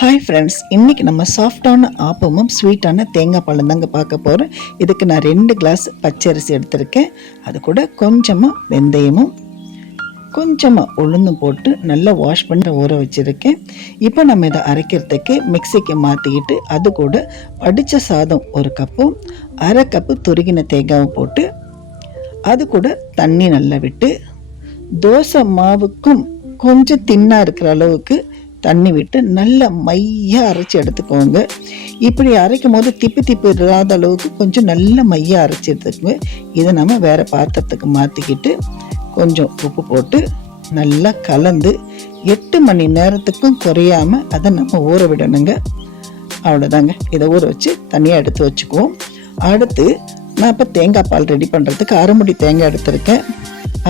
Hi friends, இன்றைக்கி நம்ம சாஃப்டான ஆப்பமும் ஸ்வீட்டான தேங்காய் பழம் தாங்க பார்க்க போகிறோம். இதுக்கு நான் 2 கிளாஸ் பச்சரிசி எடுத்திருக்கேன். அது கூட கொஞ்சமாக வெந்தயமும் கொஞ்சமாக உளுந்தும் போட்டு நல்லா வாஷ் பண்ணி ஊற வச்சுருக்கேன். இப்போ நம்ம இதை அரைக்கிறதுக்கு மிக்சிக்கு மாற்றிக்கிட்டு அது கூட வடித்த சாதம் 1 கப்பும் 1/2 கப்பு துருகின தேங்காவும் போட்டு அது கூட தண்ணி நல்லா விட்டு தோசை மாவுக்கும் கொஞ்சம் தின்னாக இருக்கிற அளவுக்கு தண்ணி விட்டு நல்லா மையாக அரைச்சி எடுத்துக்கோங்க. இப்படி அரைக்கும் போது திப்பு இல்லாத அளவுக்கு கொஞ்சம் நல்ல மையாக அரைச்சி எடுத்துக்கோங்க. இதை நம்ம வேறு பாத்திரத்துக்கு மாற்றிக்கிட்டு கொஞ்சம் உப்பு போட்டு நல்லா கலந்து 8 மணி நேரத்துக்கும் குறையாமல் அதை நம்ம ஊற விடணுங்க. அவ்வளோதாங்க. இதை ஊற வச்சு தனியாக எடுத்து வச்சுக்குவோம். அடுத்து நான் இப்போ தேங்காய் பால் ரெடி பண்ணுறதுக்கு 1/2 முடி தேங்காய் எடுத்திருக்கேன்.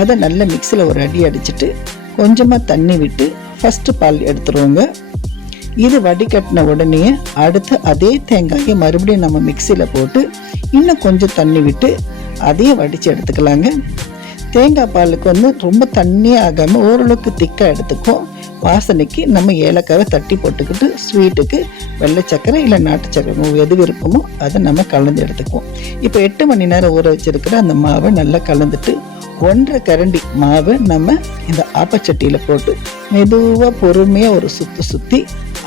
அதை நல்லா மிக்சியில் ஒரு அடி அடிச்சுட்டு கொஞ்சமாக தண்ணி விட்டு ஃபஸ்ட்டு பால் எடுத்துருவோங்க. இது வடிகட்டின உடனே அடுத்து அதே தேங்காயை மறுபடியும் நம்ம மிக்சியில் போட்டு இன்னும் கொஞ்சம் தண்ணி விட்டு அதையும் வடித்து எடுத்துக்கலாங்க. தேங்காய் பாலுக்கு ரொம்ப தண்ணியாக ஆகாமல் ஓரளவுக்கு திக்காக எடுத்துக்கும். வாசனைக்கு நம்ம ஏலக்காவை தட்டி போட்டுக்கிட்டு ஸ்வீட்டுக்கு வெள்ளை சக்கரை இல்லை நாட்டு சக்கரை எது விருப்பமோ அதை நம்ம கலந்து எடுத்துக்குவோம். இப்போ 8 மணி நேரம் ஊற வச்சிருக்கிற அந்த மாவை நல்லா கலந்துட்டு 1/2 கரண்டி மாவை நம்ம இந்த ஆப்பச்சட்டியில் போட்டு மெதுவாக பொறுமையாக ஒரு சுற்றி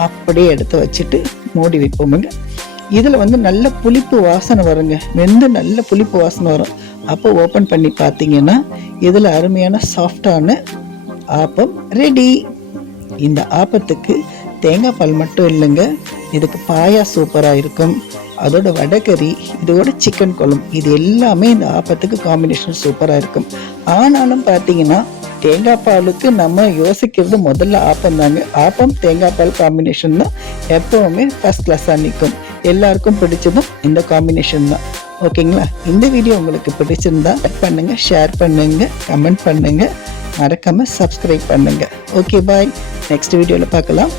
அப்படியே எடுத்து வச்சுட்டு மூடி வைப்போமுங்க. இதில் நல்ல புளிப்பு வாசனை வருங்க. வெந்து நல்ல புளிப்பு வாசனை வரும். அப்போ ஓப்பன் பண்ணி பார்த்தீங்கன்னா இதில் அருமையான சாஃப்டான ஆப்பம் ரெடி. இந்த ஆப்பத்துக்கு தேங்காய் பால் மட்டும் இல்லைங்க, இதுக்கு பாயா சூப்பராக இருக்கும். அதோட வடைக்கறி, இதோட சிக்கன் குழம்பு, இது எல்லாமே இந்த ஆப்பத்துக்கு காம்பினேஷன் சூப்பராக இருக்கும். ஆனாலும் பார்த்தீங்கன்னா தேங்காய் பாலுக்கு நம்ம யோசிக்கிறது முதல்ல ஆப்பம் தாங்க. ஆப்பம் தேங்காய் பால் காம்பினேஷன் தான் எப்பவுமே ஃபர்ஸ்ட் கிளாஸாக நிற்கும். எல்லாருக்கும் பிடிச்சதும் இந்த காம்பினேஷன் தான். ஓகேங்களா? இந்த வீடியோ உங்களுக்கு பிடிச்சிருந்தா லைக் பண்ணுங்க, ஷேர் பண்ணுங்க, கமெண்ட் பண்ணுங்க, மறக்காம சப்ஸ்கிரைப் பண்ணுங்க. ஓகே, பாய். நெக்ஸ்ட் வீடியோவில் பார்க்கலாம்.